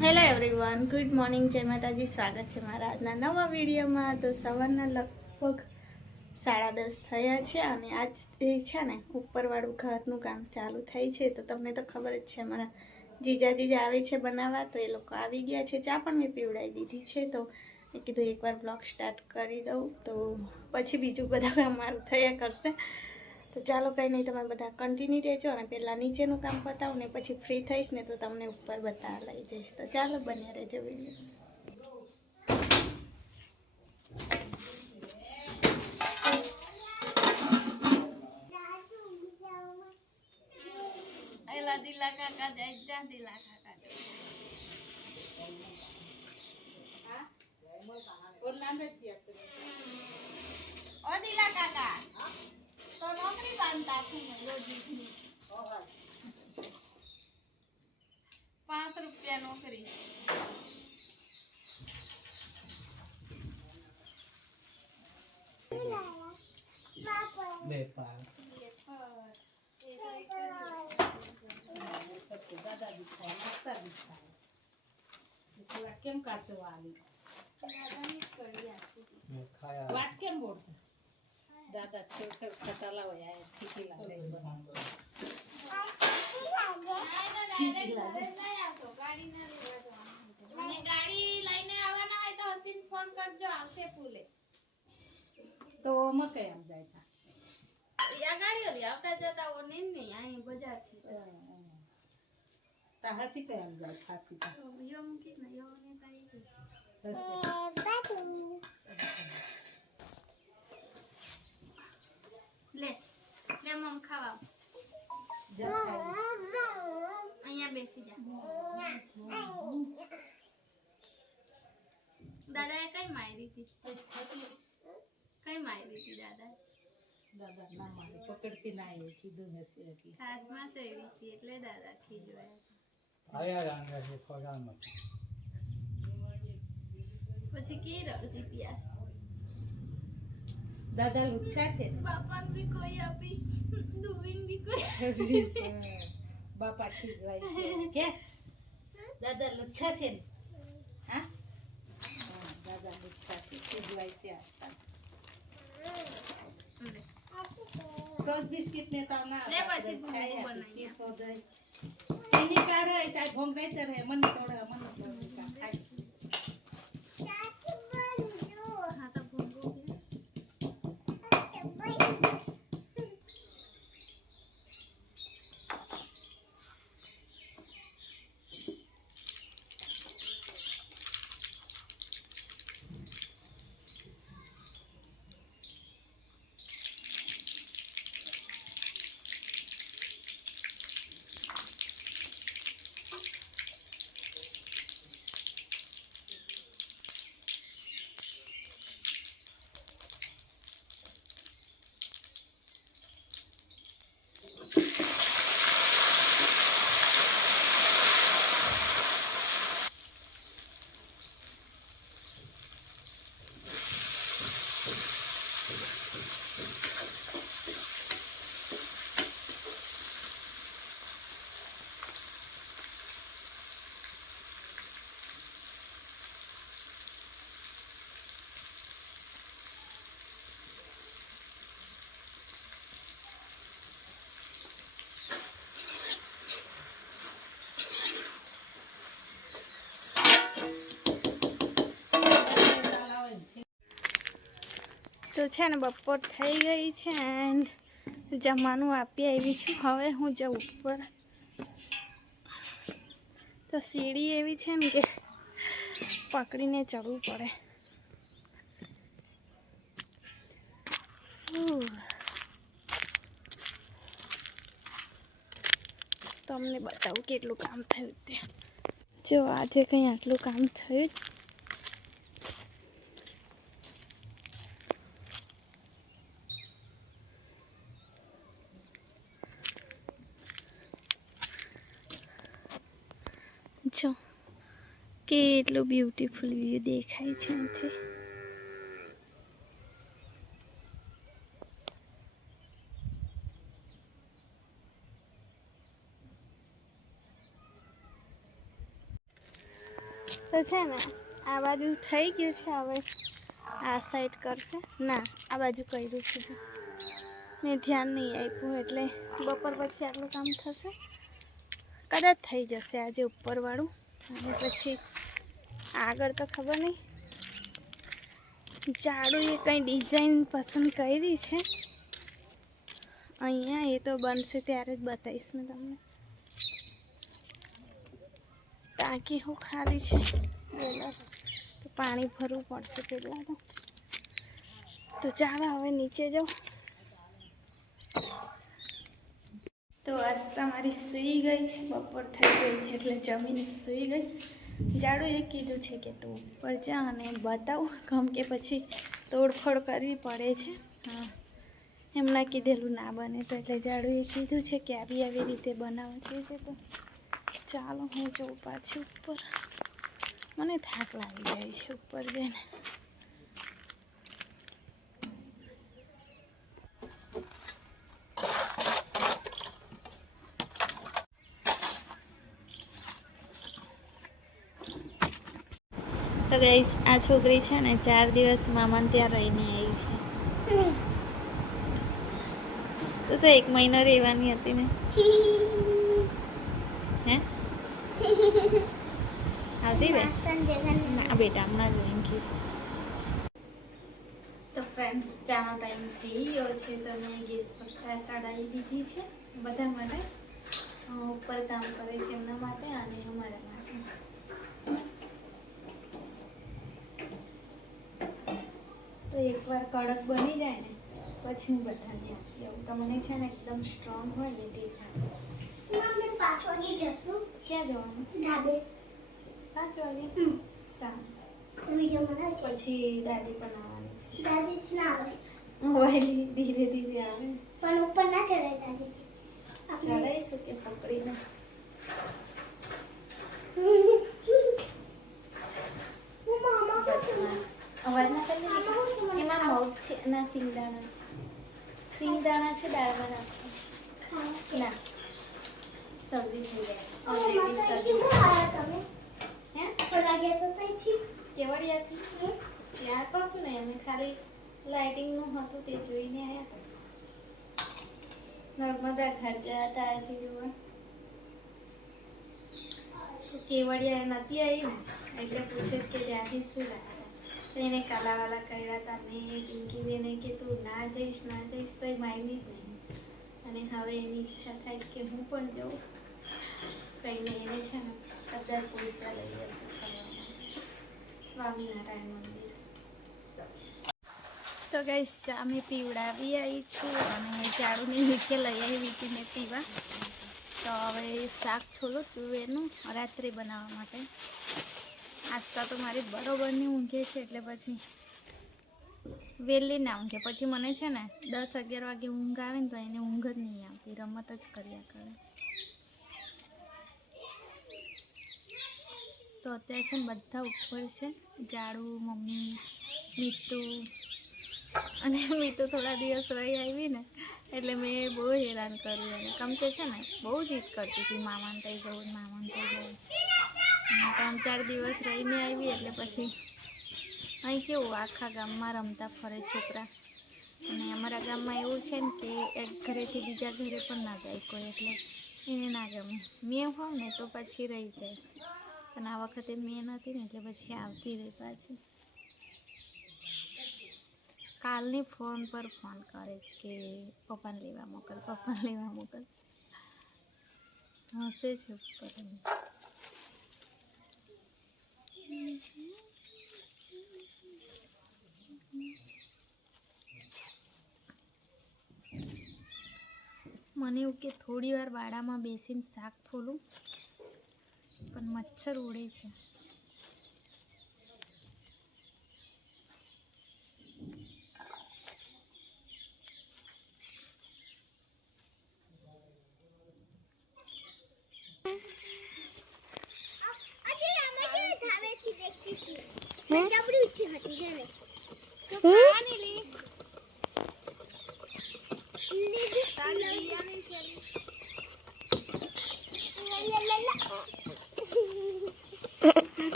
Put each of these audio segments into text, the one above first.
Hello everyone good morning જય માતાજી, સ્વાગત છે મારા આજના નવા વિડીયોમાં. તો સવારના લગભગ સાડા દસ થયા છે અને આજ છે ને, ઉપરવાળું ઘરનું કામ ચાલુ થાય છે. તો તમને તો ખબર જ છે મારા જીજા જીજા આવે છે બનાવવા, તો એ લોકો આવી ગયા છે. ચા પણ મેં પીવડાવી દીધી છે, તો મેં કીધું એકવાર બ્લોગ સ્ટાર્ટ કરી દઉં. તો પછી બીજું બધા કામ મારું થયા કરશે. તો ચાલો કંઈ નહીં તમે બધા કન્ટિન્યુ રહેજો અને પહેલાં નીચેનું કામ પતાવું ને પછી ફ્રી થઈશ ને તો તમને ઉપર બતાવવા લઈ જઈશ. તો ચાલો બને રહેજો વીડિયો એલા દિલા કાકા જાય જા દિલા કાકા હા? ઓ દિલા કાકા. તો નોકરી બાંધતા છું રોજની પાંચ રૂપિયા નોકરી. વેપાર કેમ કાઢતો વાત કેમ બોલતો? દાદા છોકર ખાતા લાવો યાર ઠીકી લાગે અને ગાડી લઈને આવવાના તો હસીને ફોન કરજો આવશે તો મકઈ આમ જાય તા? યા આવતા જતા ઓ નહીં નહીં અહીં બજારથી તા હસી કઈ આમ જાય ખાસી યો મૂકી ને યો ને તાઈ હસી. લે લે મમ ખાવા. અહીંયા બેસી જા. દાદાએ કઈ મારી હતી? કઈ મારી હતી દાદા દાદા ના મારે પકડતી ના કીધું એટલે હાથમાં ચડી હતી એટલે દાદા ખીજવાયા આયા રાંગા છે ખોરામાં. પછી કે રડતી હતી દાદા લુચ્છા છે? ને બાપાને બી કોઈ આપીશ દુબીન બી કોઈ બાપા ખીજવાય છે. કે? દાદા લુચ્છા છે ને? હા? દાદા લુચ્છા છે. ખીજવાય છે આસ્તા ટોસ બિસ્કિટ ને તો ના લે પછી બનાવી કિસો દઈ. એની કાઢે કાંઈ ભોંગાઈ તો રહે, મને તોડે, મને તોડે, કાં ખાઈ. હા તો ભૂંગો કે તો છે ને બપોર થઈ ગઈ છે એન્ડ જમવાનું આપી આવી છું. હવે હું જાઉં ઉપર. તો સીડી એવી છે ને કે પકડીને ચડવું પડે. તમને બતાવું કેટલું કામ થયું તે જો આજે કંઈ આટલું કામ થયું જો કેટલું બ્યુટીફુલ વ્યૂ દેખાય છે અહીંથી. તો છે ને, આ બાજુ થઈ ગયું છે, હવે આ સાઈડ કરશે. ના, આ બાજુ કર્યું છે મેં ધ્યાન નહીં આપ્યું એટલે બપોર પછી આટલું કામ થશે. કદાચ થઈ જશે આજે ઉપરવાળું. અને પછી આગળ તો ખબર નહીં. જાડુએ કંઈ ડિઝાઇન પસંદ કરી છે? અહીંયા એ તો બનશે ત્યારે જ બતાવીશ મેં તમને. ટાંકી હું ખાલી છે. પહેલાં તો પાણી ભરવું પડશે પહેલાં તો. તો ચાલો હવે નીચે જાઉં તો આજ તમારી સૂઈ ગઈ છે, બપોર થઈ ગઈ છે એટલે જમીને સૂઈ ગઈ. જાડું એ કીધું છે કે તું ઉપર જા અને બતાવ કેમ કે પછી તોડફોડ કરવી પડે છે. હા. એમના કીધેલું ના બને તો એટલે જાડુએ કીધું છે કે આવી આવી રીતે બનાવતી છે તો. ચાલો, હું જોઉં પાછી ઉપર. મને થાક લાગી જાય છે ઉપર જઈને. તો ગઈશ આ છોકરી છે ને ચાર દિવસ મામાને ત્યાં રહીને આવી છે. તો તો એક મહિનો રહેવાની હતી ને. હે? બે ના, બેટા, હમણાં જોઈને કહીશ તો ફ્રેન્ડ્સ ચાનો ટાઈમ થઈ ગયો છે. તો મેં ગેસ પર ચા દીધી છે. બધા માટે. ઉપર કામ કરે છે એમના માટે અને અમારા માટે. તો એકવાર કડક બની જાય ને પછી હું બધાને આપી આવું તમને છે ને એકદમ સ્ટ્રોંગ હોય ને તે થાય. ક્યાં જવાનું? પાંચ વાગે સારું. પછી દાદી પણ આવવાની છે. વહેલી ધીરે ધીરે આવે. પણ ઉપર ના ચડે દાદી ચડાઈશું કે પકડીને બદમાશ. અવાજ ના કરી દીધી? એમાં મગ છે ના સિંગદાણા છે દાળમાં નાખો ના. સબ્જી થઈ ગયા ઓલરેડી સબ્જી તમે? હે? કેવડિયાથી? ત્યાં કશું નહીં અમે ખાલી લાઇટિંગનું હતું તે જોઈને આવ્યા હતા. નર્મદા ઘાટ ગયા હતા આથી જોવા. કેવડિયા નથી આવી ને એટલે પૂછે કે ત્યાંથી શું લાગ્યા એને કાલાવાલા કર્યા હતા મેં પિંકી બેને કે તું ના જઈશ ના જઈશ તો એ માની જ નહીં. અને હવે એની ઈચ્છા થાય કે હું પણ જઉં. કંઈ નહીં, એને છે ને કદાચ પૂજા લઈ જશું સ્વામિનારાયણ મંદિર. તો ગઈશ ચા મેં પીવડાવી આવી છું અને ઝાડુની નીચે લઈ આવી હતી મેં પીવા. તો હવે શાક છોલો તુવેરનું રાત્રે બનાવવા માટે. આજકાલ તો મારી બરોબરની ઊંઘે છે, એટલે પછી વહેલી ના ઊંઘે. પછી મને છે ને દસ અગિયાર વાગે ઊંઘ આવે ને તો એને ઊંઘ જ નહીં આવતી, રમત જ કર્યા કરે. તો અત્યારે છે ને બધા ઉપર છે, જાડુ, મમ્મી, મીતુ. અને મીતુ થોડા દિવસ રહી આવી ને, એટલે મેં બહુ હેરાન કર્યું એને. કે છે ને, બહુ જીદ કરતી હતી, મામાને થઈ જવું મામાને થઈ જવું. ત્રણ ચાર દિવસ રહીને આવી, એટલે પછી અહીં કેવું, આખા ગામમાં રમતા ફરે છોકરા. અને અમારા ગામમાં એવું છે ને કે એક ઘરેથી બીજા ઘરે પણ ના જાય કોઈ, એટલે એને ના ગમે. મેં હોઉં ને તો પછી રહી જાય. અને આ વખતે મેં નથી ને, એટલે પછી આવતી રહી પાછી. કાલની ફોન પર ફોન કરે છે કે પપ્પાને લેવા મોકલ, પપ્પાને લેવા મોકલ. હશે છે ઉપર. મને એવું કે થોડી વાર વાડામાં બેસીને શાક ફોલું પણ મચ્છર ઉડે છે. હતી? Hmm?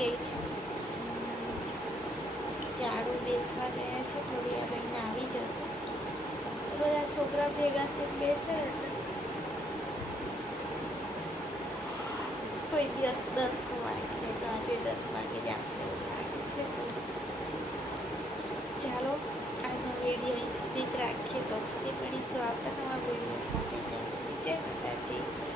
ગઈ છે. ઝાડુ બેસવા ગયા છે, થોડી વાર લઈને આવી જશે. તો બધા છોકરા ભેગા થઈને બેસે કોઈ દિવસ દસ વાગે તો આજે દસ વાગે જ આવશે લાગે છે. ચાલો આજનો વીડિયો અહીં સુધી જ રાખીએ. તો ફરી મળીશું આવતા નવા વીડિયો સાથે. ત્યાં સુધી જય માતાજી.